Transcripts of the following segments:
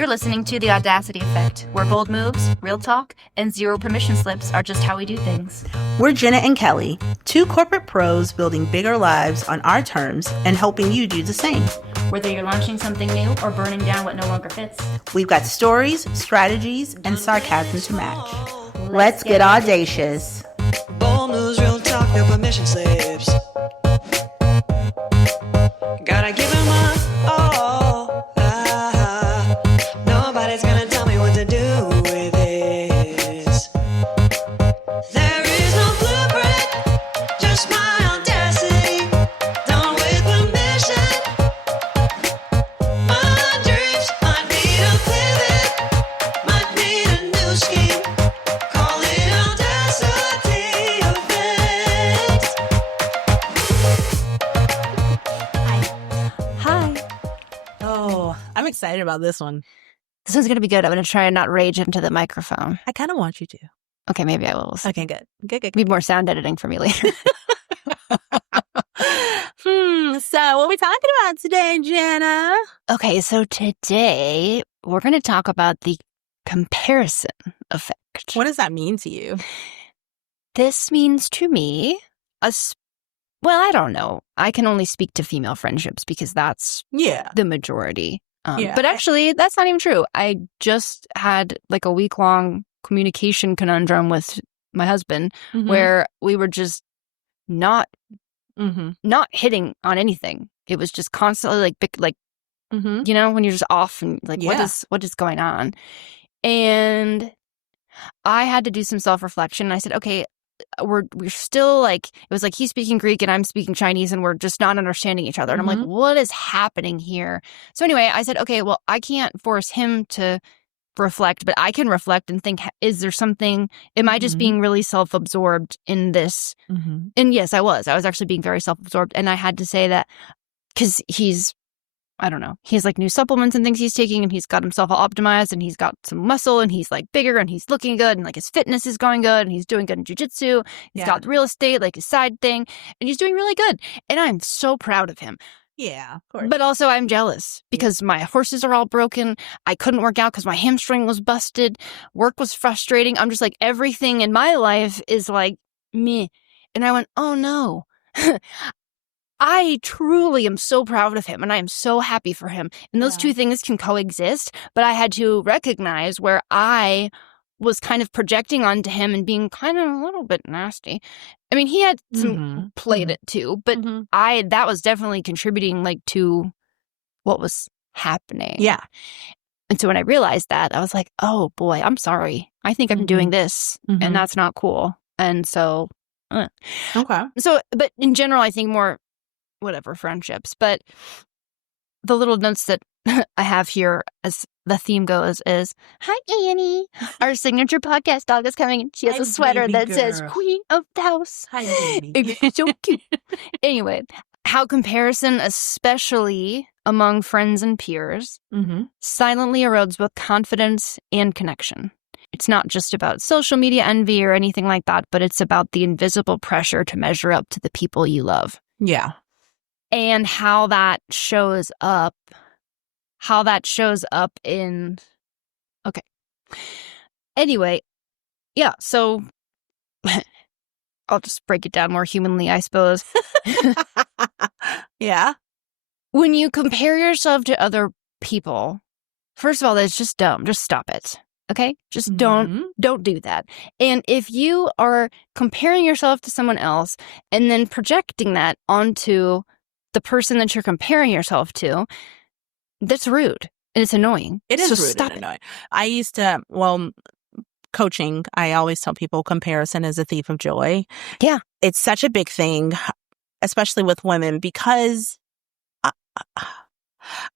You're listening to The Audacity Effect, where bold moves, real talk, and zero permission slips are just how we do things. We're Jenna and Kelly, two corporate pros building bigger lives on our terms and helping you do the same. Whether you're launching something new or burning down what no longer fits, we've got stories, strategies, and sarcasm to match. Let's get audacious. Bold moves, real talk, no permission slips. Gotta give him my all. Nobody's gonna tell me what to do with this. There is no blueprint, just my audacity. Done with permission. My dreams might need a pivot, might need a new scheme. Call it Audacity Effect. hi. Oh, I'm excited about this one. This one's going to be good. I'm going to try and not rage into the microphone. I kind of want you to. Okay, maybe I will. Okay, good. Good. Need more sound editing for me later. So what are we talking about today, Jenna? Okay, so today we're going to talk about the comparison effect. What does that mean to you? This means to me, well, I don't know. I can only speak to female friendships because that's Yeah. the majority. Yeah. But actually, that's not even true. I just had like a week-long communication conundrum with my husband where we were just not hitting on anything. It was just constantly you know, when you're just off and like, Yeah. what is going on? And I had to do some self-reflection. I said, okay, we're still like, it was like he's speaking Greek and I'm speaking Chinese and we're just not understanding each other. And I'm like, what is happening here? So anyway, I said, okay, well, I can't force him to reflect, but I can reflect and think, is there something, am I just being really self-absorbed in this? And yes, I was actually being very self-absorbed. And I had to say that because I don't know, he has like new supplements and things he's taking and he's got himself all optimized and he's got some muscle and he's like bigger and he's looking good and like his fitness is going good and he's doing good in jiu-jitsu. He's got real estate, like his side thing, and he's doing really good. And I'm so proud of him. Yeah, of course. But also I'm jealous because my horses are all broken. I couldn't work out because my hamstring was busted. Work was frustrating. I'm just like, everything in my life is like meh. And I went, oh no. I truly am so proud of him and I am so happy for him. And those two things can coexist, but I had to recognize where I was kind of projecting onto him and being kind of a little bit nasty. I mean, he had some played it too, but that was definitely contributing like to what was happening. Yeah. And so when I realized that, I was like, oh boy, I'm sorry. I think I'm doing this and that's not cool. And so, Okay. So, but in general, I think more whatever friendships, but the little notes that I have here as the theme goes is, hi Annie, our signature podcast dog is coming and she has Hi, a sweater baby that says girl. Queen of the House. Hi, baby. It's so cute. Anyway, how comparison, especially among friends and peers, silently erodes both confidence and connection. It's not just about social media envy or anything like that, but it's about the invisible pressure to measure up to the people you love. Yeah. And how that shows up in, okay. Anyway, yeah, so I'll just break it down more humanly, I suppose. Yeah. When you compare yourself to other people, first of all, that's just dumb. Just stop it. Okay? Just don't do that. And if you are comparing yourself to someone else and then projecting that onto the person that you're comparing yourself to, that's rude and it's annoying. It is so rude stop and annoying. I used to, coaching, I always tell people comparison is a thief of joy. Yeah. It's such a big thing, especially with women, because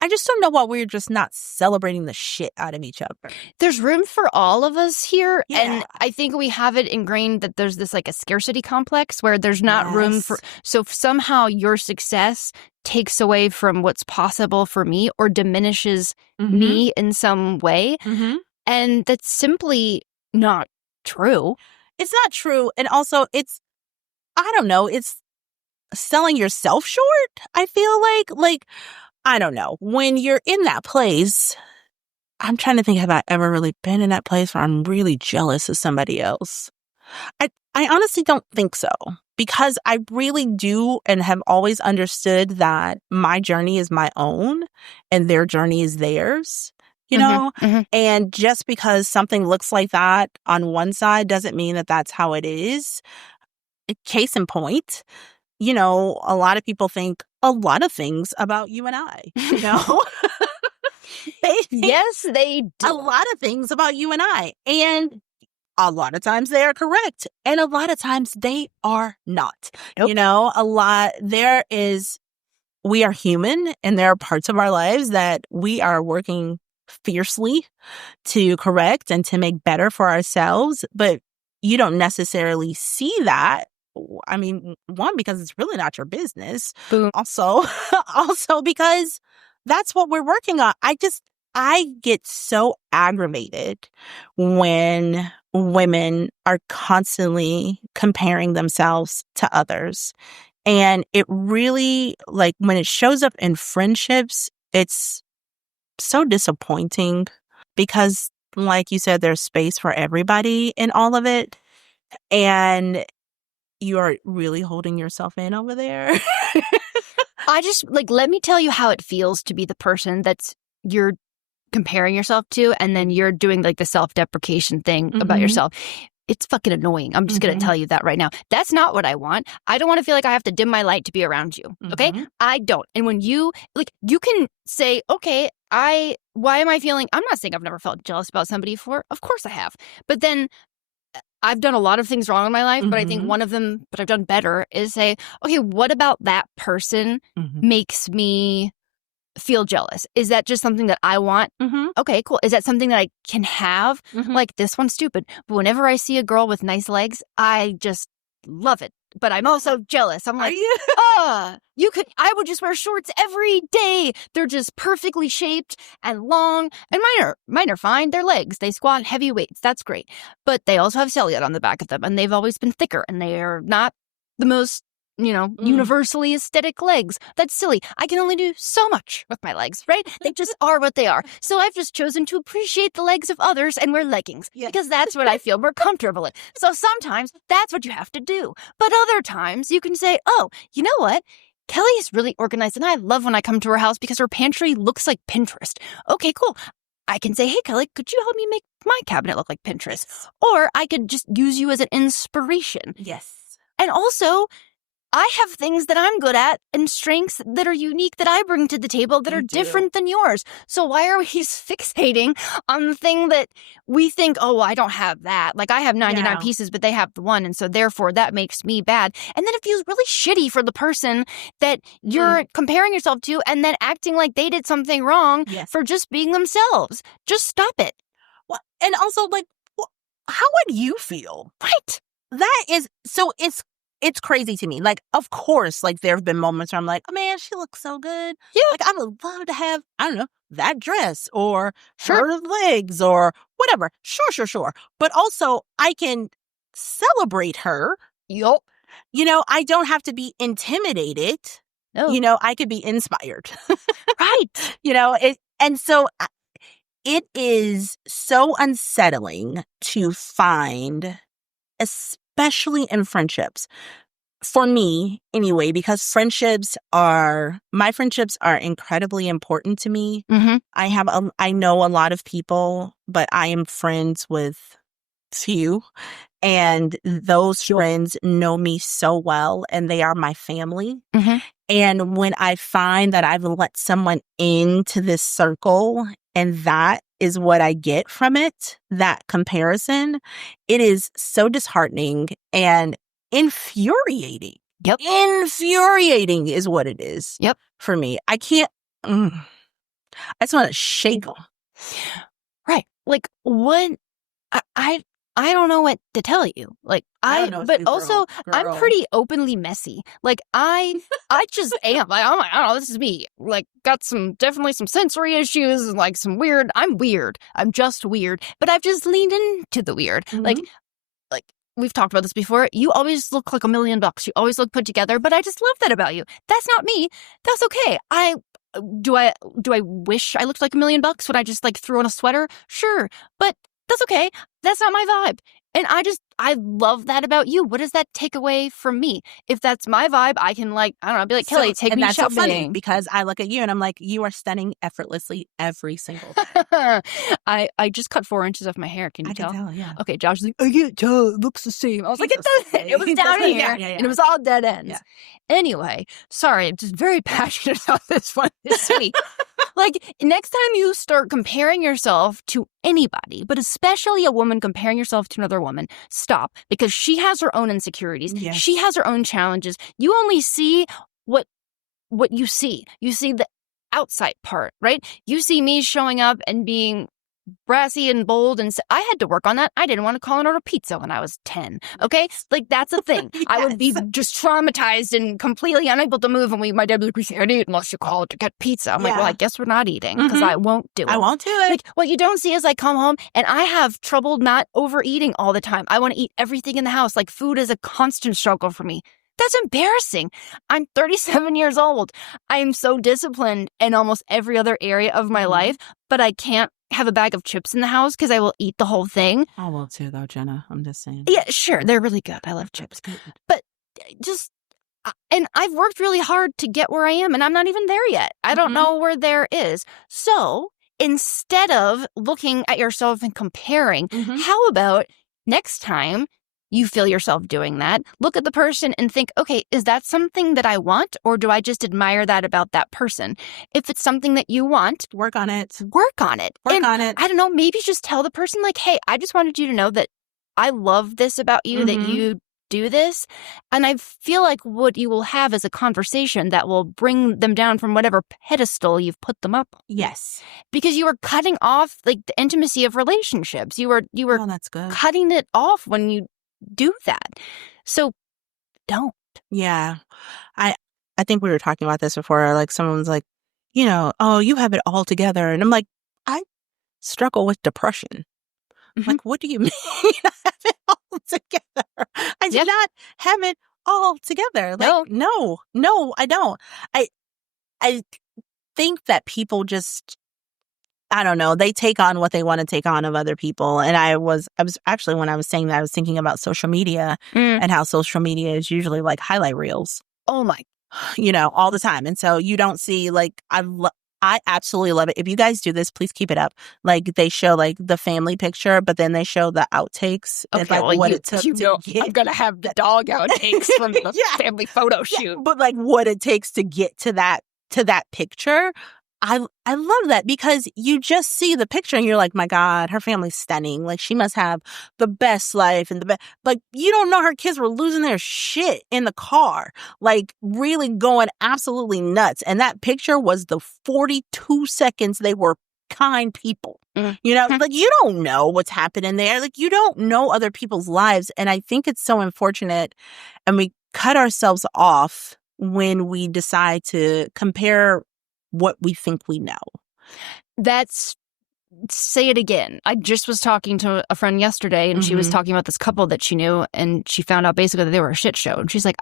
I just don't know why we're just not celebrating the shit out of each other. There's room for all of us here. Yeah. And I think we have it ingrained that there's this like a scarcity complex where there's not room for. So if somehow your success takes away from what's possible for me or diminishes me in some way. And that's simply not true. It's not true. And also I don't know, it's selling yourself short. I feel like, I don't know, when you're in that place, I'm trying to think, have I ever really been in that place where I'm really jealous of somebody else? I honestly don't think so, because I really do and have always understood that my journey is my own and their journey is theirs, you know? And just because something looks like that on one side doesn't mean that that's how it is. Case in point, you know, a lot of people think a lot of things about you and I, you know? They think Yes, they do. a lot of things about you and I. And a lot of times they are correct. And a lot of times they are not. Nope. You know, we are human, and there are parts of our lives that we are working fiercely to correct and to make better for ourselves. But you don't necessarily see that. I mean, one, because it's really not your business. Boom. Also because that's what we're working on. I get so aggravated when women are constantly comparing themselves to others. And it really, like, when it shows up in friendships, it's so disappointing because, like you said, there's space for everybody in all of it. And you are really holding yourself in over there. I just, like, let me tell you how it feels to be the person that's you're comparing yourself to, and then you're doing, like, the self-deprecation thing about yourself. It's fucking annoying. I'm just going to tell you that right now. That's not what I want. I don't want to feel like I have to dim my light to be around you. Okay? I don't. And when you, like, you can say, okay, why am I feeling, I'm not saying I've never felt jealous about somebody before. Of course I have. But then I've done a lot of things wrong in my life, but I think one of them that I've done better is say, okay, what about that person makes me feel jealous? Is that just something that I want? Okay, cool. Is that something that I can have? Like, this one's stupid, but whenever I see a girl with nice legs, I just love it. But I'm also jealous. I'm like, I would just wear shorts every day. They're just perfectly shaped and long. And mine are fine. They're legs. They squat heavy weights. That's great. But they also have cellulite on the back of them, and they've always been thicker, and they are not the most, universally aesthetic legs. That's silly. I can only do so much with my legs, right? They just are what they are. So I've just chosen to appreciate the legs of others and wear leggings because that's what I feel more comfortable in. So sometimes that's what you have to do. But other times you can say, oh, you know what? Kelly is really organized, and I love when I come to her house because her pantry looks like Pinterest. Okay, cool. I can say, hey, Kelly, could you help me make my cabinet look like Pinterest? Or I could just use you as an inspiration. Yes. And also, I have things that I'm good at and strengths that are unique that I bring to the table that are different than yours. So why are we fixating on the thing that we think, oh, I don't have that. Like, I have 99 pieces, but they have the one. And so therefore that makes me bad. And then it feels really shitty for the person that you're comparing yourself to and then acting like they did something wrong for just being themselves. Just stop it. Well, and also, like, how would you feel? Right. That is, so it's crazy to me. Like, of course, like, there have been moments where I'm like, oh, man, she looks so good. Yeah. Like, I would love to have, I don't know, that dress or her legs or whatever. Sure. But also, I can celebrate her. Yup. I don't have to be intimidated. No. I could be inspired. Right. And so it is so unsettling to find, especially in friendships, for me anyway, because my friendships are incredibly important to me. I know a lot of people, but I am friends with few, and those friends know me so well, and they are my family. And when I find that I've let someone into this circle and that is what I get from it, that comparison, it is so disheartening and infuriating. Yep. Infuriating is what it is. Yep. For me. I can't, I just want to shake them. Right. Like, what, I don't know what to tell you. Like, but also, I'm pretty openly messy. Like, I just am. Like, I'm like, I don't know, this is me. Like, got definitely some sensory issues and like some weird. I'm weird. I'm just weird. But I've just leaned into the weird. Like we've talked about this before. You always look like $1 million. You always look put together. But I just love that about you. That's not me. That's okay. do I wish I looked like $1 million when I just like threw on a sweater? Sure. But that's okay. That's not my vibe. And I love that about you. What does that take away from me? If that's my vibe, I can like, I don't know, be like, Kelly, take and me that's shopping. so funny because I look at you and I'm like, you are stunning effortlessly every single day. I just cut 4 inches off my hair. Can you tell? I can tell, yeah. Okay, Josh was like, I can't tell. It looks the same. I was like, it doesn't. It was It down doesn't. here. Yeah. And it was all dead ends. Yeah. Anyway, sorry. I'm just very passionate about this one this week. Like, next time you start comparing yourself to anybody, but especially a woman comparing yourself to another woman, stop. Because she has her own insecurities. Yes. She has her own challenges. You only see what you see. You see the outside part, right? You see me showing up and being brassy and bold, and I had to work on that. I didn't want to call and order pizza when I was 10. Okay, like that's a thing. Yes. I would be just traumatized and completely unable to move, and my dad would be like, "We can't eat unless you call to get pizza." I'm like, "Well, I guess we're not eating because I won't do it. I won't do it." Like what you don't see is I come home and I have trouble not overeating all the time. I want to eat everything in the house. Like food is a constant struggle for me. That's embarrassing. I'm 37 years old. I am so disciplined in almost every other area of my life, but I can't have a bag of chips in the house because I will eat the whole thing. I will too, though, Jenna. I'm just saying. Yeah, sure. They're really good. I love chips. But just, and I've worked really hard to get where I am, and I'm not even there yet. I don't know where there is. So instead of looking at yourself and comparing, how about next time you feel yourself doing that, look at the person and think, okay, is that something that I want, or do I just admire that about that person? If it's something that you want, work on it. Work on it. Work on it. I don't know, maybe just tell the person like, hey, I just wanted you to know that I love this about you, that you do this. And I feel like what you will have is a conversation that will bring them down from whatever pedestal you've put them up on. Yes. Because you were cutting off like the intimacy of relationships. You were Oh, that's good. cutting it off when you do that. So don't. Yeah. I think we were talking about this before. Like someone's like, you know, oh, you have it all together. And I'm like, I struggle with depression. Like, what do you mean I have it all together? I do not have it all together. Like, no, I don't. I think that people just, I don't know, they take on what they want to take on of other people. And I was actually, when I was saying that, I was thinking about social media and how social media is usually like highlight reels. Oh my. You know, all the time. And so you don't see like, I absolutely love it. If you guys do this, please keep it up. Like they show like the family picture, but then they show the outtakes. Okay, and, like, well, what it took to get. I'm going to have the dog outtakes from the family photo shoot. But like what it takes to get to that picture. I love that because you just see the picture and you're like, my God, her family's stunning. Like she must have the best life and the best. Like you don't know her kids were losing their shit in the car, like really going absolutely nuts. And that picture was the 42 seconds they were kind people. You know, like you don't know what's happening there. Like you don't know other people's lives. And I think it's so unfortunate. And we cut ourselves off when we decide to compare what we think we know. Say it again. I just was talking to a friend yesterday and she was talking about this couple that she knew and she found out basically that they were a shit show. And she's like,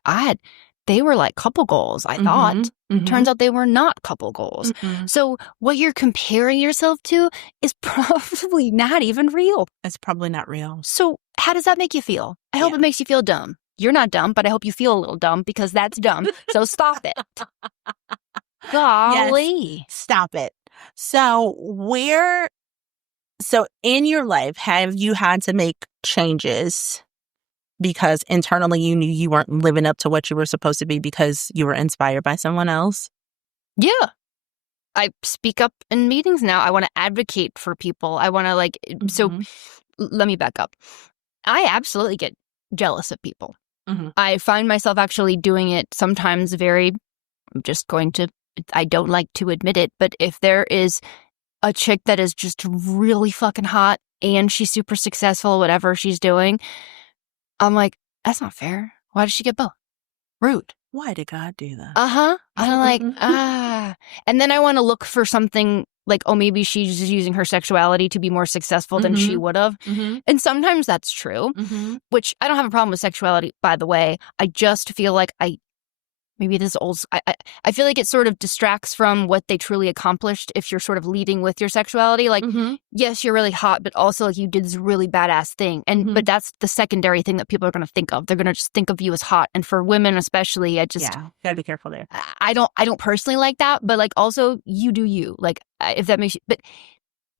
they were like couple goals, I thought. Turns out they were not couple goals. So what you're comparing yourself to is probably not even real. It's probably not real. So how does that make you feel? I hope it makes you feel dumb. You're not dumb, but I hope you feel a little dumb because that's dumb. So stop it. Golly. Yes, stop it. So in your life, have you had to make changes because internally you knew you weren't living up to what you were supposed to be because you were inspired by someone else? Yeah. I speak up in meetings now. I want to advocate for people. I want to so let me back up. I absolutely get jealous of people. I find myself actually doing it sometimes I don't like to admit it, but if there is a chick that is just really fucking hot and she's super successful, whatever she's doing, I'm like, that's not fair. Why did she get both? Rude. Why did God do that? I'm like, And then I want to look for something like, oh, maybe she's just using her sexuality to be more successful than she would have. And sometimes that's true, which I don't have a problem with sexuality, by the way. I just feel like maybe this old. I feel like it sort of distracts from what they truly accomplished if you're sort of leading with your sexuality. Like, yes, you're really hot, but also like you did this really badass thing. And but that's the secondary thing that people are going to think of. They're going to just think of you as hot. And for women especially, gotta be careful there. I don't personally like that, but like also you do you. Like if that makes you, but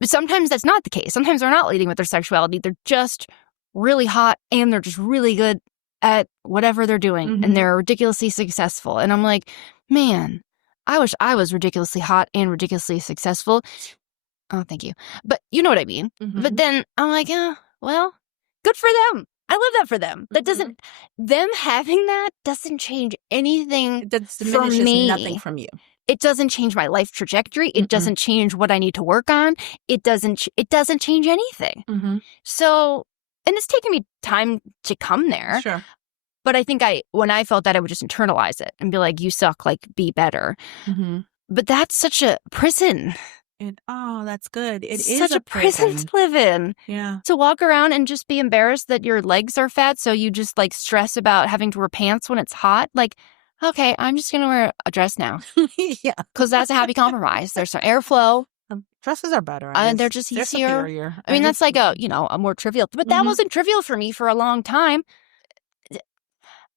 sometimes that's not the case. Sometimes they're not leading with their sexuality. They're just really hot and they're just really good at whatever they're doing and they're ridiculously successful. And I'm like, man, I wish I was ridiculously hot and ridiculously successful. Oh, thank you. But you know what I mean. But then I'm like, well, good for them. I love that for them. That doesn't, them having that doesn't change anything for me. Nothing from you. It doesn't change my life trajectory. It doesn't change what I need to work on. It doesn't change anything. So, and it's taken me time to come there. Sure. But I think when I felt that, I would just internalize it and be like, you suck, like, be better. But that's such a prison. That's good. It is such a prison to live in. Yeah. To walk around and just be embarrassed that your legs are fat, so you just, like, stress about having to wear pants when it's hot. Like, okay, I'm just going to wear a dress now. Yeah. Because that's a happy compromise. There's some airflow. Dresses are better. And they're just easier. Superior. I mean, that's like a more trivial. But that wasn't trivial for me for a long time.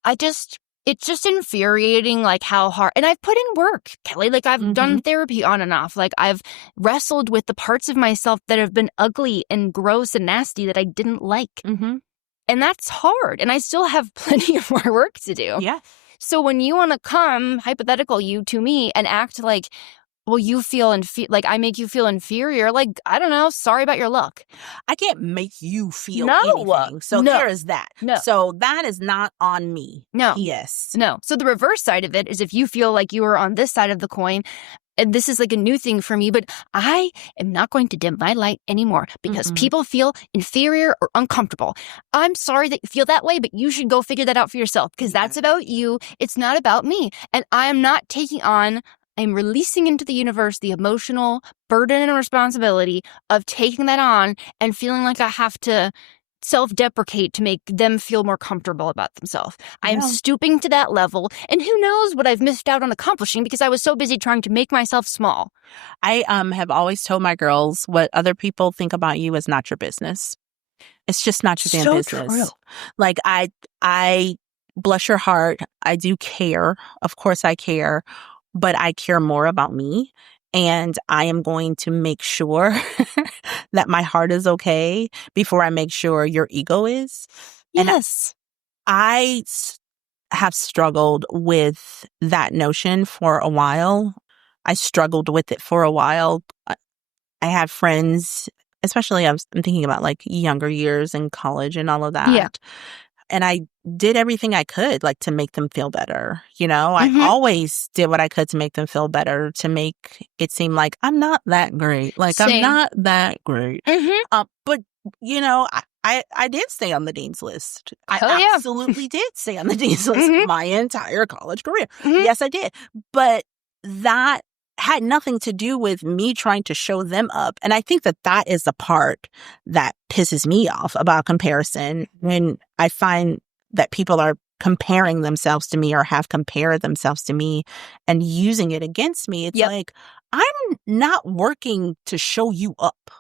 It's just infuriating, like, how hard. And I've put in work, Kelly. Like, I've done therapy on and off. Like, I've wrestled with the parts of myself that have been ugly and gross and nasty that I didn't like. And that's hard. And I still have plenty of more work to do. Yeah. So when you want to come, hypothetical you, to me and act like, well, you feel like I make you feel inferior. Like, I don't know. Sorry about your luck. I can't make you feel No. anything. So there is that. No. So that is not on me. No. Yes. No. So the reverse side of it is if you feel like you are on this side of the coin, and this is like a new thing for me, but I am not going to dim my light anymore because people feel inferior or uncomfortable. I'm sorry that you feel that way, but you should go figure that out for yourself because that's about you. It's not about me. And I am not I'm releasing into the universe the emotional burden and responsibility of taking that on and feeling like I have to self-deprecate to make them feel more comfortable about themselves. I am stooping to that level, and who knows what I've missed out on accomplishing because I was so busy trying to make myself small. I have always told my girls what other people think about you is not your business. It's just not your damn business. True. Like, I bless your heart, I do care. Of course I care. But I care more about me, and I am going to make sure that my heart is okay before I make sure your ego is. Yes. And I have struggled with that notion for a while. I struggled with it for a while. I have friends, especially I'm thinking about like younger years in college and all of that. Yeah. And I did everything I could, like, to make them feel better. I always did what I could to make them feel better, to make it seem like I'm not that great. Like, Same. I'm not that great. But, I did stay on the dean's list. I absolutely did stay on the dean's list my entire college career. Yes, I did. But that had nothing to do with me trying to show them up. And I think that is the part that pisses me off about comparison, when I find that people are comparing themselves to me or have compared themselves to me and using it against me. It's like, I'm not working to show you up.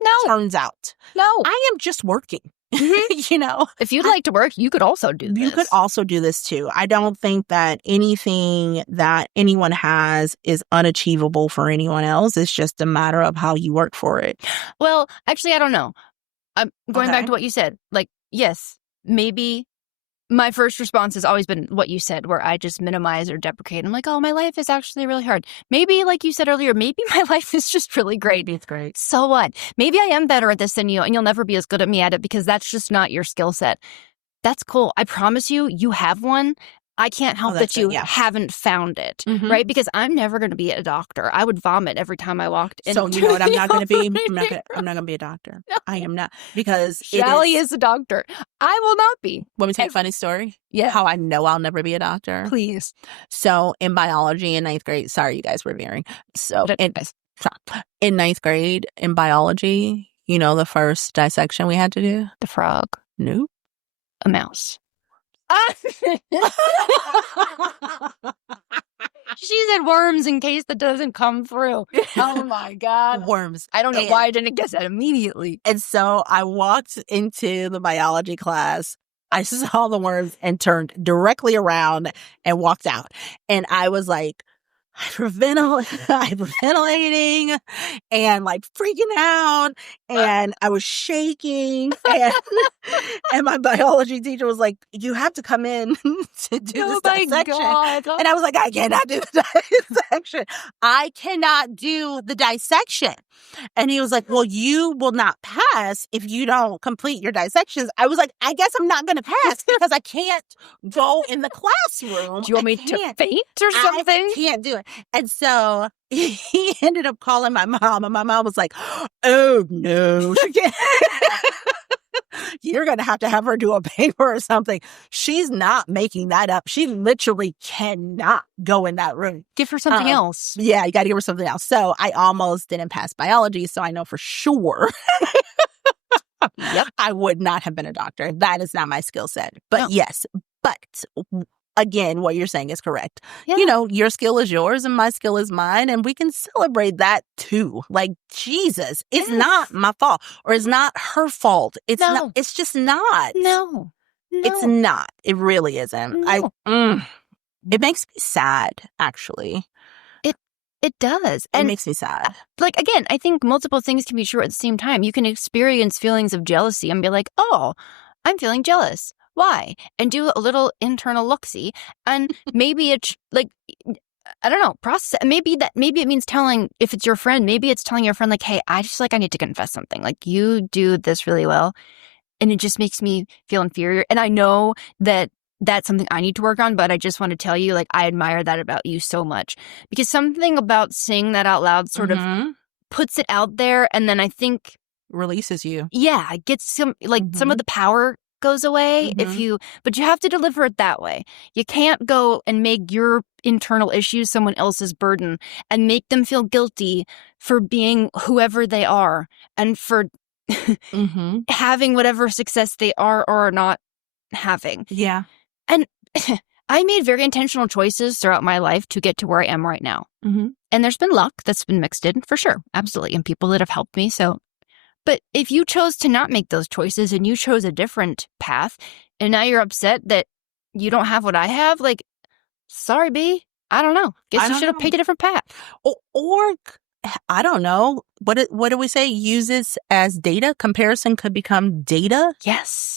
No. Turns out. No. I am just working. If you'd like to work, you could also do this. You could also do this too. I don't think that anything that anyone has is unachievable for anyone else. It's just a matter of how you work for it. Well, actually, I don't know. I'm going back to what you said. Like, yes, maybe my first response has always been what you said, where I just minimize or deprecate. I'm like, oh, my life is actually really hard. Maybe, like you said earlier, maybe my life is just really great. Maybe it's great. So what? Maybe I am better at this than you, and you'll never be as good at me at it because that's just not your skill set. That's cool. I promise you, you have one. I can't help that you haven't found it, right? Because I'm never going to be a doctor. I would vomit every time I walked in. So you know what I'm not going to be? I'm not going to be a doctor. No. I am not, because Shelly is a doctor. I will not be. Want me to tell you a funny story? Yeah. How I know I'll never be a doctor? Please. So in biology in ninth grade, sorry, you guys were veering. So in ninth grade in biology, the first dissection we had to do? The frog. Nope. A mouse. She said worms in case that doesn't come through. Oh my God. Worms. I don't know And- why I didn't guess that immediately. And so I walked into the biology class. I saw the worms and turned directly around and walked out. And I was like, hyperventilating and like freaking out. And I was shaking. And my biology teacher was like, you have to come in to do this dissection. God. And I was like, I cannot do the dissection. I cannot do the dissection. And he was like, well, you will not pass if you don't complete your dissections. I was like, I guess I'm not going to pass because I can't go in the classroom. Do you want me to faint or something? I can't do it. And so he ended up calling my mom, and my mom was like, oh, no. You're going to have her do a paper or something. She's not making that up. She literally cannot go in that room. Give her something else. Yeah, you got to give her something else. So I almost didn't pass biology, so I know for sure Yep. I would not have been a doctor. That is not my skill set. But No. yes, but again, what you're saying is correct. Yeah. You know, your skill is yours and my skill is mine, and we can celebrate that too. Like, Jesus, it's Yes. not my fault, or it's not her fault. It's No. not. It's just not. No. It's not. It really isn't. No. It makes me sad, actually. It does. It And makes me sad. like, again, I think multiple things can be true at the same time. You can experience feelings of jealousy and be like, oh, I'm feeling jealous. Why? And do a little internal look-see. And maybe it's like, I don't know, process it. Maybe it means telling, if it's your friend, maybe it's telling your friend like, hey, I need to confess something. Like, you do this really well. And it just makes me feel inferior. And I know that that's something I need to work on, but I just want to tell you, like, I admire that about you so much. Because something about saying that out loud sort of puts it out there. And then I think, Releases you. yeah, it gets some of the power goes away but you have to deliver it that way. You can't go and make your internal issues someone else's burden and make them feel guilty for being whoever they are and for having whatever success they are or are not having. Yeah. And I made very intentional choices throughout my life to get to where I am right now. And there's been luck that's been mixed in, for sure. Absolutely. And people that have helped me. But if you chose to not make those choices and you chose a different path, and now you're upset that you don't have what I have, like, sorry, B. I don't know. Guess you should have picked a different path. Or I don't know. What do we say? Use this as data. Comparison could become data. Yes.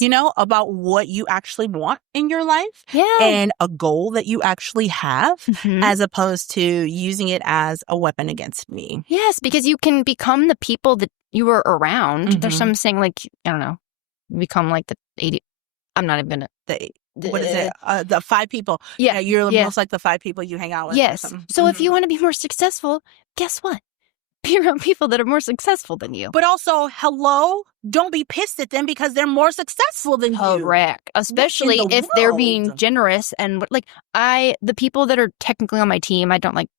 You know, about what you actually want in your life. Yeah. And a goal that you actually have, as opposed to using it as a weapon against me. Yes, because you can become the people that you were around. There's some saying, like, I don't know, become like the 80. I'm not even going to. What is it? The 5 people. Yeah. You're most like the 5 people you hang out with. Yes. So if you want to be more successful, guess what? Be around people that are more successful than you. But also, hello, don't be pissed at them because they're more successful than you. Correct. Especially if they're being generous and like the people that are technically on my team, I don't like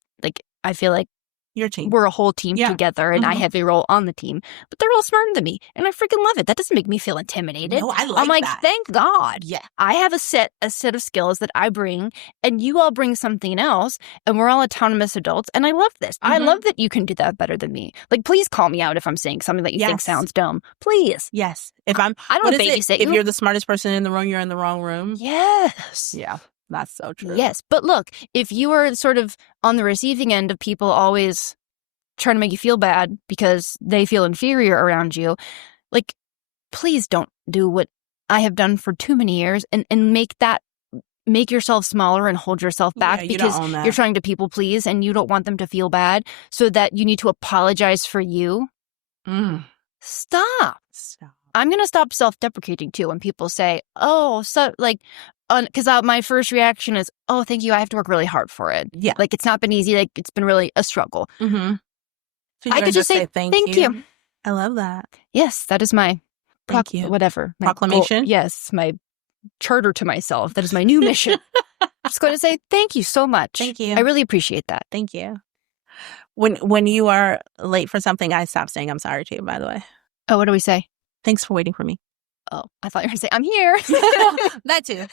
I feel like your team. We're a whole team together and I have a role on the team, but they're all smarter than me and I freaking love it. That doesn't make me feel intimidated. No, I like I'm like, that. thank God. Yeah. I have a set of skills that I bring and you all bring something else and we're all autonomous adults and I love this. I love that you can do that better than me. Like, please call me out if I'm saying something that you think sounds dumb. Please. Yes. If I don't babysit you. If you're the smartest person in the room, you're in the wrong room. Yes. Yeah. That's so true. Yes. But look, if you are sort of on the receiving end of people always trying to make you feel bad because they feel inferior around you, like, please don't do what I have done for too many years and make yourself smaller and hold yourself back because you're trying to people please and you don't want them to feel bad so that you need to apologize for you. Stop. I'm going to stop self-deprecating too when people say, oh, so like, because my first reaction is, oh, thank you. I have to work really hard for it. Yeah. Like, it's not been easy. Like, it's been really a struggle. So I could just say thank you. I love that. Yes, that is my Thank you. whatever. My proclamation. Goal. Yes, my charter to myself. That is my new mission. I'm just going to say thank you so much. Thank you. I really appreciate that. Thank you. When you are late for something, I stop saying I'm sorry to you, by the way. Oh, what do we say? Thanks for waiting for me. Oh, I thought you were going to say, I'm here. That too.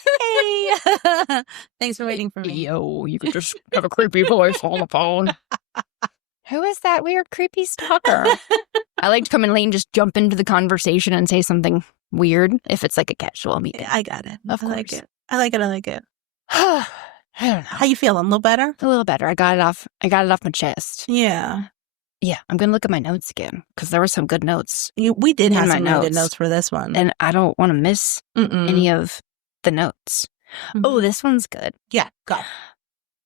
Hey. Thanks for waiting for me. Yo, you could just have a creepy voice on the phone. Who is that weird, creepy stalker? I like to come in late and just jump into the conversation and say something weird if it's like a casual meeting. I got it. Of I like course. it. I like it. I like it. I don't know. How you feeling? A little better? A little better. I got it off my chest. Yeah. Yeah, I'm going to look at my notes again because there were some good notes. We did In have my some really good notes. notes for this one. And I don't want to miss Mm-mm. any of the notes. Mhm. Oh, this one's good. Yeah, go.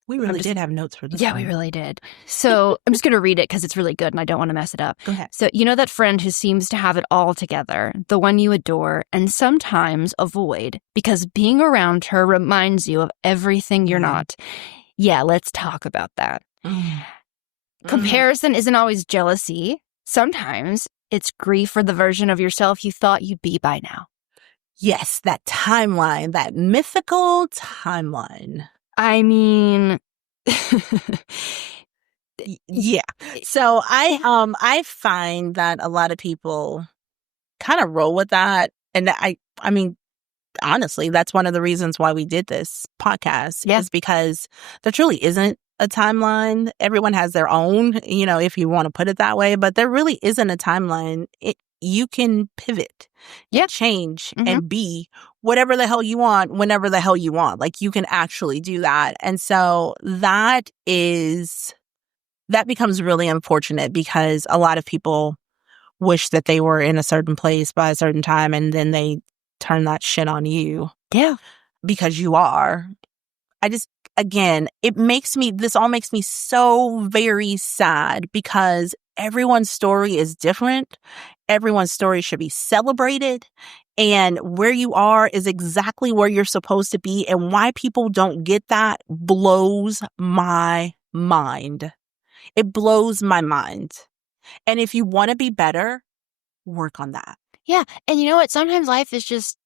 We really just- did have notes for this Yeah, one. we really did. So I'm just going to read it because it's really good and I don't want to mess it up. Go ahead. So, you know that friend who seems to have it all together, the one you adore and sometimes avoid because being around her reminds you of everything you're Mhm. not. Yeah, let's talk about that. Mm. Comparison isn't always jealousy. Sometimes it's grief for the version of yourself you thought you'd be by now. Yes, that timeline, that mythical timeline. I mean, Yeah. So I find that a lot of people kind of roll with that. And I mean, honestly, that's one of the reasons why we did this podcast Yeah. is because there truly isn't a timeline. Everyone has their own, if you want to put it that way, but there really isn't a timeline. You can pivot, Yeah. change, Mhm. and be whatever the hell you want, whenever the hell you want. Like you can actually do that. And so that becomes really unfortunate because a lot of people wish that they were in a certain place by a certain time and then they turn that shit on you yeah. because you are. Again, this all makes me so very sad because everyone's story is different. Everyone's story should be celebrated. And where you are is exactly where you're supposed to be. And why people don't get that blows my mind. It blows my mind. And if you want to be better, work on that. Yeah. And you know what? Sometimes life is just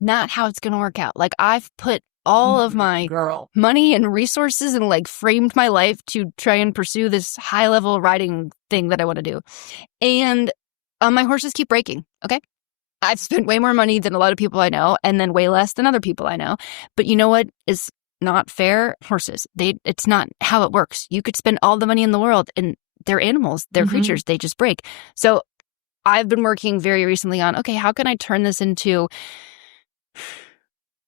not how it's going to work out. Like I've put all of my girl money and resources and like framed my life to try and pursue this high level writing thing that I want to do. And my horses keep breaking. Okay. I've spent way more money than a lot of people I know and then way less than other people I know. But you know what is not fair? Horses. It's not how it works. You could spend all the money in the world and they're animals, they're Mhm. creatures, they just break. So I've been working very recently on, okay, how can I turn this into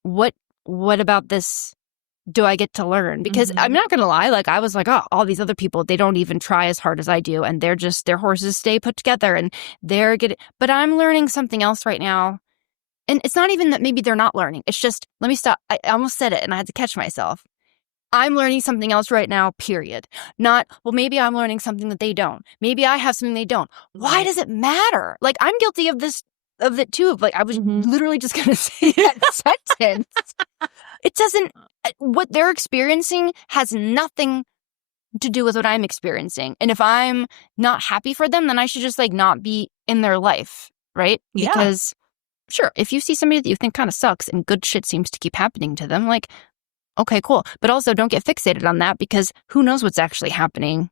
what about this do I get to learn? Because Mhm. I'm not going to lie, like I was like, oh, all these other people, they don't even try as hard as I do. And their horses stay put together and they're getting, but I'm learning something else right now. And it's not even that maybe they're not learning. It's just, let me stop. I almost said it and I had to catch myself. I'm learning something else right now, period. Not, well, maybe I'm learning something that they don't. Maybe I have something they don't. Why Right. does it matter? Like, I'm guilty of it too. Like, I was Mhm. literally just going to say that sentence. It doesn't, what they're experiencing has nothing to do with what I'm experiencing. And if I'm not happy for them, then I should just like not be in their life, right? Yeah. Because sure, if you see somebody that you think kind of sucks and good shit seems to keep happening to them, like, okay, cool. But also don't get fixated on that because who knows what's actually happening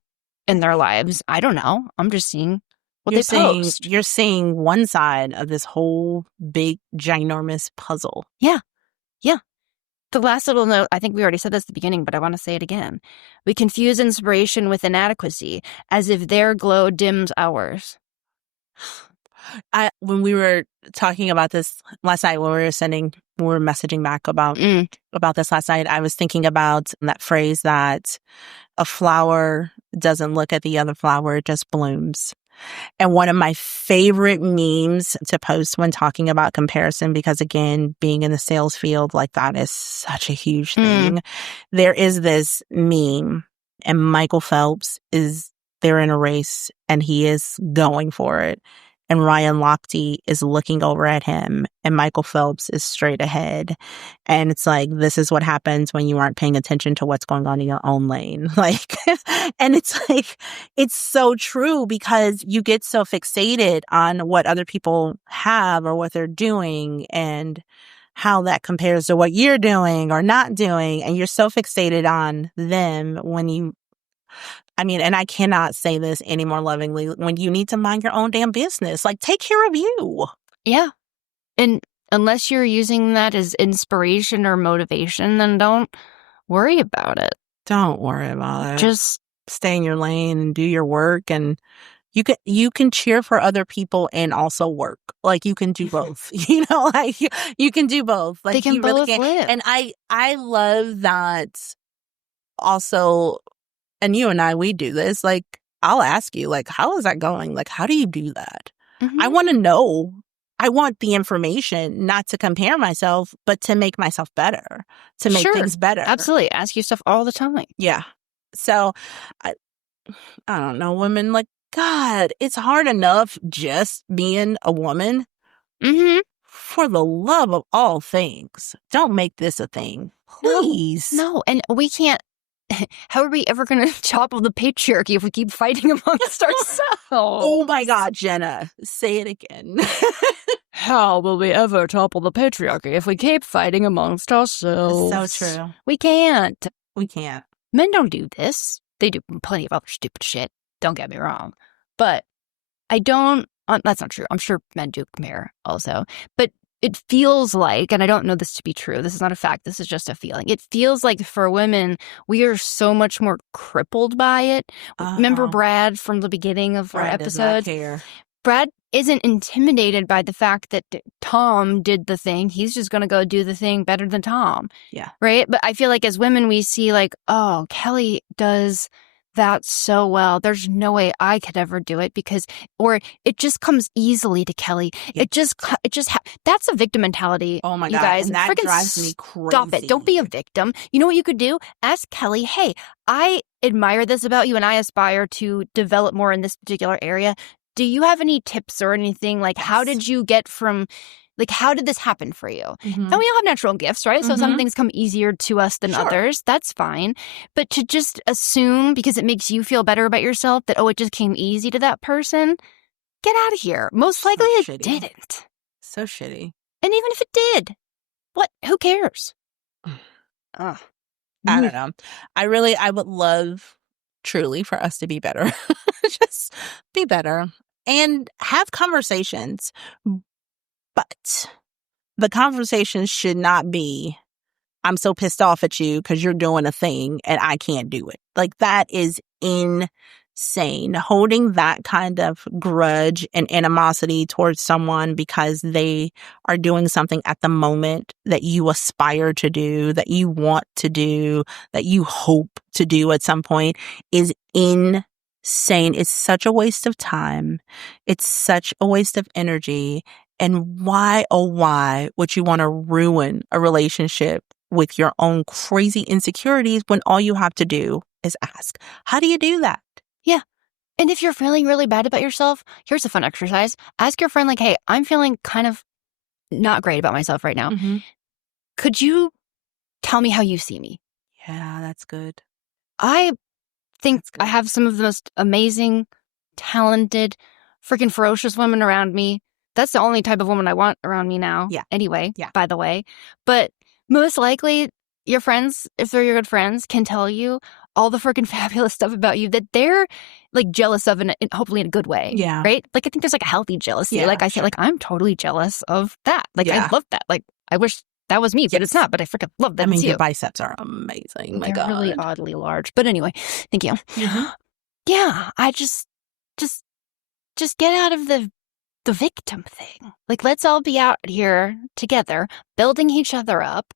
in their lives. I don't know. I'm just seeing what they post. You're seeing one side of this whole big, ginormous puzzle. The last little note, I think we already said this at the beginning, but I want to say it again. We confuse inspiration with inadequacy as if their glow dims ours. When we were talking about this last night, when we were messaging back about this last night, I was thinking about that phrase that a flower doesn't look at the other flower, it just blooms. And one of my favorite memes to post when talking about comparison, because again, being in the sales field, like that is such a huge thing. There is this meme and Michael Phelps they're in a race and he is going for it. And Ryan Lochte is looking over at him and Michael Phelps is straight ahead. And it's like, this is what happens when you aren't paying attention to what's going on in your own lane. Like, and it's like, it's so true because you get so fixated on what other people have or what they're doing and how that compares to what you're doing or not doing. And you're so fixated on them and I cannot say this any more lovingly, when you need to mind your own damn business. Like, take care of you. Yeah. And unless you're using that as inspiration or motivation, then don't worry about it. Don't worry about it. Just stay in your lane and do your work, and you can cheer for other people and also work. Like, you can do both. Like, you can do both. Like, they can you really both live. And I love that also. And you and I, we do this. Like, I'll ask you, like, how is that going? Like, how do you do that? I want to know. I want the information, not to compare myself, but to make myself better, to make things better. Absolutely. Ask you stuff all the time. Yeah. So, I don't know, women, like, God, it's hard enough just being a woman. For the love of all things, don't make this a thing. Please. No. And we can't. How are we ever going to topple the patriarchy if we keep fighting amongst ourselves? Oh my God, Jenna. Say it again. How will we ever topple the patriarchy if we keep fighting amongst ourselves? So true. We can't. We can't. Men don't do this. They do plenty of other stupid shit. Don't get me wrong. But I don't. That's not true. I'm sure men do compare also. But it feels like, and I don't know this to be true, this is not a fact, this is just a feeling. It feels like for women, we are so much more crippled by it. Remember Brad from the beginning of our episode? Does not care. Brad isn't intimidated by the fact that Tom did the thing. He's just going to go do the thing better than Tom. Yeah. Right? But I feel like as women, we see like, oh, Kelly does that so well. There's no way I could ever do it or it just comes easily to Kelly. Yeah. That's a victim mentality. Oh my you God. guys. And that drives me crazy. Stop it. Don't be a victim. You know what you could do? Ask Kelly, hey, I admire this about you and I aspire to develop more in this particular area. Do you have any tips or anything? Like, how did you get from, like, how did this happen for you? And we all have natural gifts, right? So some things come easier to us than others. That's fine. But to just assume, because it makes you feel better about yourself, that, oh, it just came easy to that person, get out of here. Most likely it didn't. So shitty. And even if it did, what? Who cares? I don't know. I would love truly for us to be better. Just be better and have conversations. But the conversation should not be, I'm so pissed off at you because you're doing a thing and I can't do it. Like, that is insane. Holding that kind of grudge and animosity towards someone because they are doing something at the moment that you aspire to do, that you want to do, that you hope to do at some point is insane. It's such a waste of time. It's such a waste of energy. And why, oh, why would you want to ruin a relationship with your own crazy insecurities when all you have to do is ask? How do you do that? Yeah. And if you're feeling really bad about yourself, here's a fun exercise. Ask your friend, like, hey, I'm feeling kind of not great about myself right now. Could you tell me how you see me? Yeah, that's good. I think I have some of the most amazing, talented, freaking ferocious women around me. That's the only type of woman I want around me now. Yeah. Anyway, yeah. By the way. But most likely, your friends, if they're your good friends, can tell you all the freaking fabulous stuff about you that they're like jealous of, hopefully in a good way. Yeah. Right? Like, I think there's like a healthy jealousy. Yeah, like, I feel like I'm totally jealous of that. Like, Yeah. I love that. Like, I wish that was me, but it's not. But I freaking love that. I mean, it's your you. biceps are amazing. My They're God. really oddly large. But anyway, thank you. Yeah, I just get out of the victim thing. Like, let's all be out here together, building each other up,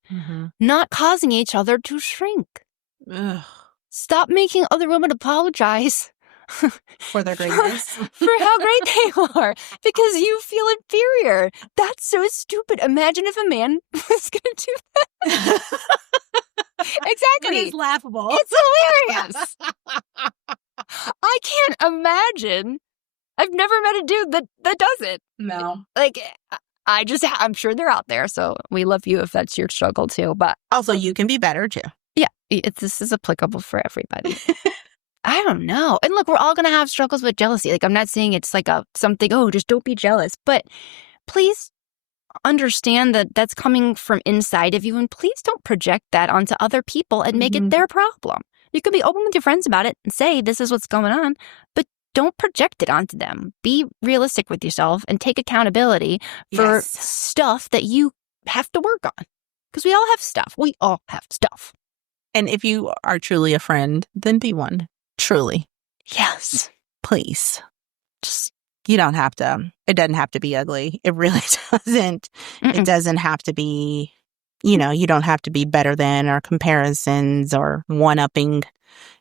not causing each other to shrink. Ugh. Stop making other women apologize For their greatness. for how great they are because you feel inferior. That's so stupid. Imagine if a man was going to do that. Exactly. It is laughable. It's hilarious. I can't imagine. I've never met a dude that does it. No. Like, I'm sure they're out there. So we love you if that's your struggle too. But Also, you can be better too. yeah, this is applicable for everybody. I don't know. And look, we're all going to have struggles with jealousy. Like, I'm not saying it's like something, oh, just don't be jealous. But please understand that that's coming from inside of you. And please don't project that onto other people and make it their problem. You can be open with your friends about it and say, this is what's going on. But don't project it onto them. Be realistic with yourself and take accountability for Yes. stuff that you have to work on. Because we all have stuff. We all have stuff. And if you are truly a friend, then be one. Truly. Yes. Please. Just, you don't have to. It doesn't have to be ugly. It really doesn't. Mm-mm. It doesn't have to be, you don't have to be better than or comparisons or one-upping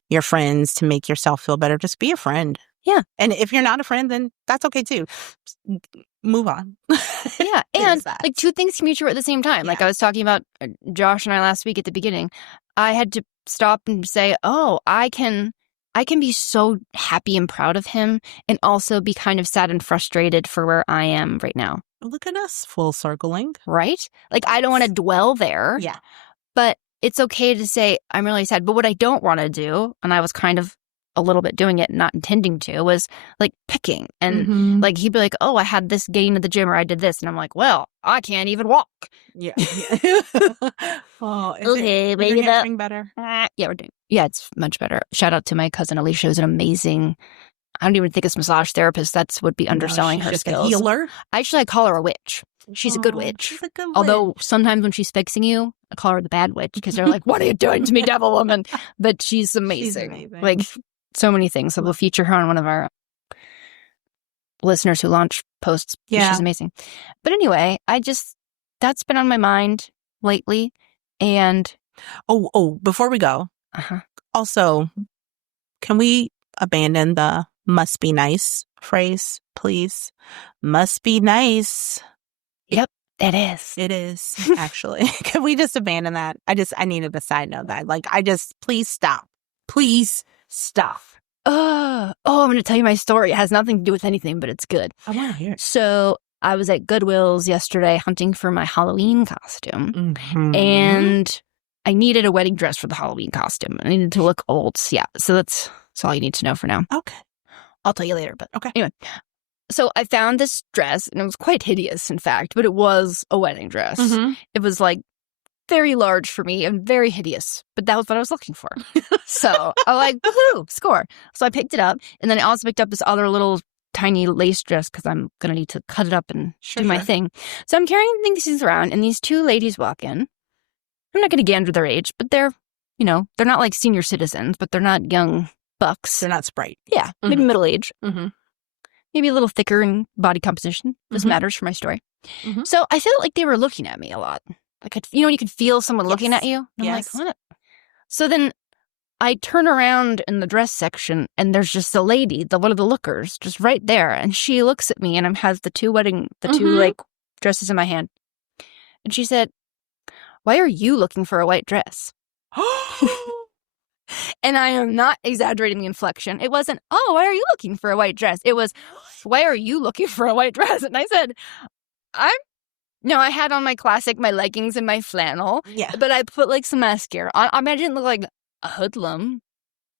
your friends to make yourself feel better. Just be a friend. Yeah. And if you're not a friend, then that's okay too. Move on. Yeah. There's And that. like two things can be true at the same time. Like Yeah. I was talking about Josh and I last week at the beginning. I had to stop and say, oh, I can be so happy and proud of him and also be kind of sad and frustrated for where I am right now. Look at us full circling. Right? Like I don't want to dwell there. Yeah. But it's okay to say, I'm really sad. But what I don't want to do, and I was kind of a little bit doing it, not intending to, was like picking. And like he'd be like, oh, I had this gain at the gym or I did this. And I'm like, well, I can't even walk. Yeah. Oh, Okay, is maybe your that- hamstring better? Yeah, we're doing. Yeah, it's much better. Shout out to my cousin Alicia, who's an amazing. I don't even think it's massage therapist. That's would be underselling she's her just a skills. healer. Actually, I call her a witch. She's a good Oh, witch. She's a good witch. Although sometimes when she's fixing you, I call her the bad witch because they're like, "What are you doing to me, devil woman?" But she's amazing. amazing. Like so many things. So we'll feature her on one of our listeners who launch posts. Yeah. She's amazing. But anyway, that's been on my mind lately, and before we go, uh-huh. also, can we abandon the "must be nice" phrase, please? Must be nice. It is. It is, actually. Can we just abandon that? I needed a side note that. Please stop. Please stop. I'm going to tell you my story. It has nothing to do with anything, but it's good. I want to hear it. So I was at Goodwill's yesterday hunting for my Halloween costume, Mm-hmm. and I needed a wedding dress for the Halloween costume. I needed to look old. Yeah, so that's all you need to know for now. Okay. I'll tell you later, but Okay. Anyway, so I found this dress, and it was quite hideous, in fact, but it was a wedding dress. Mhm. It was like very large for me and very hideous, but that was what I was looking for. So I'm like, woohoo, score. So I picked it up, and then I also picked up this other little tiny lace dress because I'm going to need to cut it up and do my thing. So I'm carrying these things around, and these two ladies walk in. I'm not going to gander their age, but they're not like senior citizens, but they're not young bucks. They're not Sprite. Yeah, maybe middle age. Mm-hmm. Maybe a little thicker in body composition. This Mhm. matters for my story. Mhm. So I felt like they were looking at me a lot. Like, when you could feel someone looking Yes. at you. And I'm Yes. like, what? So then I turn around in the dress section, and there's just a lady, one of the lookers, just right there. And she looks at me, and I have the two Mhm. like dresses in my hand. And she said, "Why are you looking for a white dress?" And I am not exaggerating the inflection. It wasn't, "Oh, why are you looking for a white dress?" It was, "Why are you looking for a white dress?" And I said, I had on my leggings and my flannel, Yeah. but I put like some mascara on. I mean, I didn't look like a hoodlum.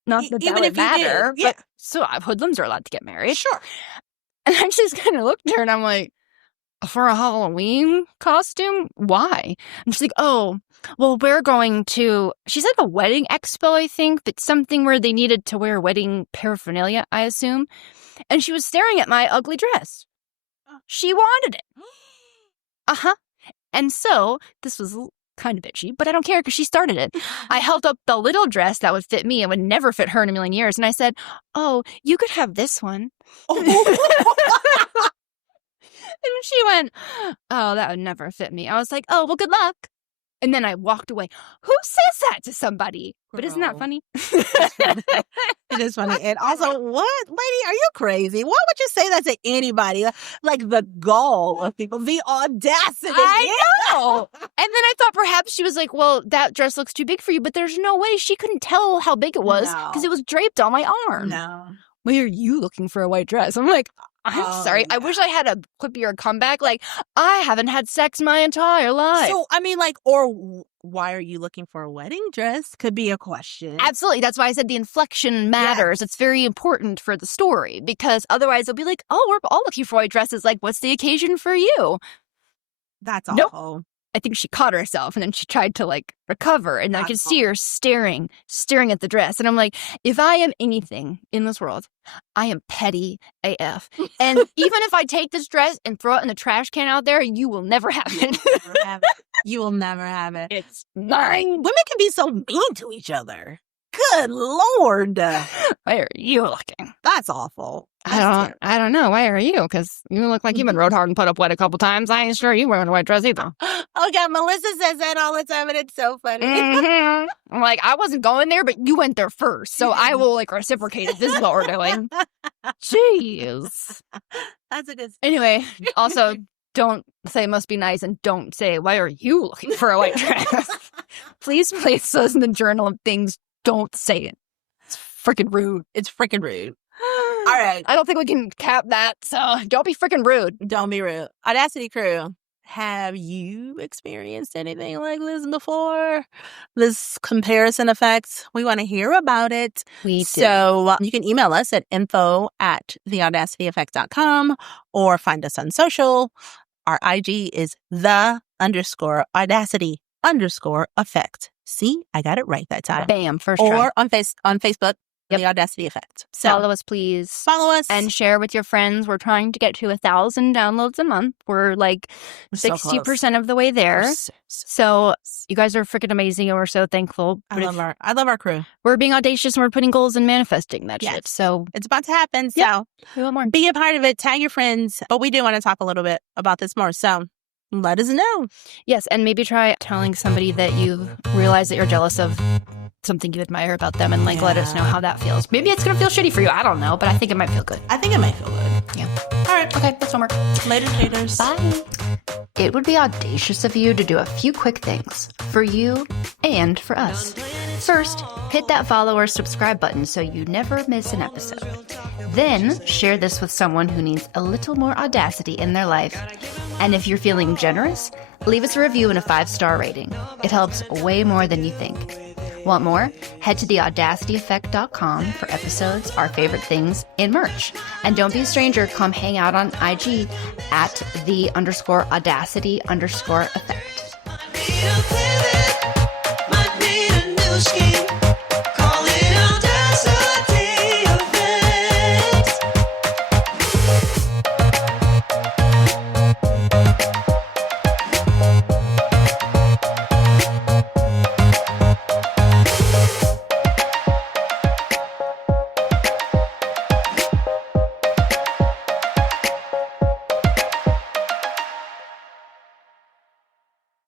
Not that Even would if you did, matter. yeah. But so hoodlums are allowed to get married. Sure. And I just kind of looked at her and I'm like, for a Halloween costume? Why? And she's like, oh, well, we're going to, she said a wedding expo, I think, but something where they needed to wear wedding paraphernalia, I assume. And she was staring at my ugly dress. She wanted it. Uh-huh. And so this was kind of bitchy, but I don't care because she started it. I held up the little dress that would fit me and would never fit her in a million years. And I said, oh, you could have this one. And she went, oh, that would never fit me. I was like, oh, well, good luck. And then I walked away. Who says that to somebody? But isn't that Girl. funny? It is funny. And also, what? Lady, are you crazy? Why would you say that to anybody? Like the gall of people, the audacity. I know. And then I thought perhaps she was like, well, that dress looks too big for you. But there's no way she couldn't tell how big it was No. because it was draped on my arm. No. Why are you looking for a white dress? I'm like, I'm Oh, sorry. I yeah. wish I had a quippier comeback. Like, I haven't had sex my entire life. So, I mean, like, or why are you looking for a wedding dress? Could be a question. Absolutely. That's why I said the inflection matters. It's very important for the story because otherwise they'll be like, oh, we're all looking for white dresses. Like, what's the occasion for you? That's Nope. awful. I think she caught herself, and then she tried to like recover, and I could see her staring at the dress. And I'm like, if I am anything in this world, I am petty AF. And even if I take this dress and throw it in the trash can out there, you will never have it. You will never have it. It's mine. Women can be so mean to each other. Good Lord. Why are you looking? That's awful. I don't know. Why are you? Because you look like you've been rode hard and put up wet a couple times. I ain't sure you wearing a white dress either. Oh, God. Melissa says that all the time, and it's so funny. Mhm. I'm like, I wasn't going there, but you went there first. So I will like reciprocate it. This is what we're doing. Jeez. That's a good Anyway, also, don't say must be nice, and don't say, why are you looking for a white dress? Please place those in the journal of things. Don't say it. It's freaking rude. It's freaking rude. All right. I don't think we can cap that, so don't be freaking rude. Don't be rude. Audacity crew, have you experienced anything like this before? This comparison effect? We want to hear about it. We do. So you can email us at info@theaudacityeffect.com or find us on social. Our IG is _Audacity_effect. See, I got it right that time. Bam, first try. Or on Facebook, Yep. The Audacity Effect. So Follow us, please. follow us. And share with your friends. We're trying to get to 1,000 downloads a month. We're like We're so 60% of the way there. We're So you guys are freaking amazing, and we're so thankful. I love our crew. We're being audacious, and we're putting goals and manifesting that Yes. shit. So It's about to happen. So Yeah. we want more. be a part of it. Tag your friends. But we do want to talk a little bit about this more. So let us know. Yes, and maybe try telling somebody that you realize that you're jealous of something you admire about them, and like let us know how that feels. Maybe it's gonna feel shitty for you. I don't know, but I think it might feel good. I think it might feel good. Yeah. All right. Okay, that's homework. Later, haters. Bye. It would be audacious of you to do a few quick things for you and for us. First, hit that follow or subscribe button so you never miss an episode. Then, share this with someone who needs a little more audacity in their life. And if you're feeling generous, leave us a review and a 5-star rating. It helps way more than you think. Want more? Head to theaudacityeffect.com for episodes, our favorite things, and merch. And don't be a stranger. Come hang out on IG at @the_audacity_effect. Need a pivot.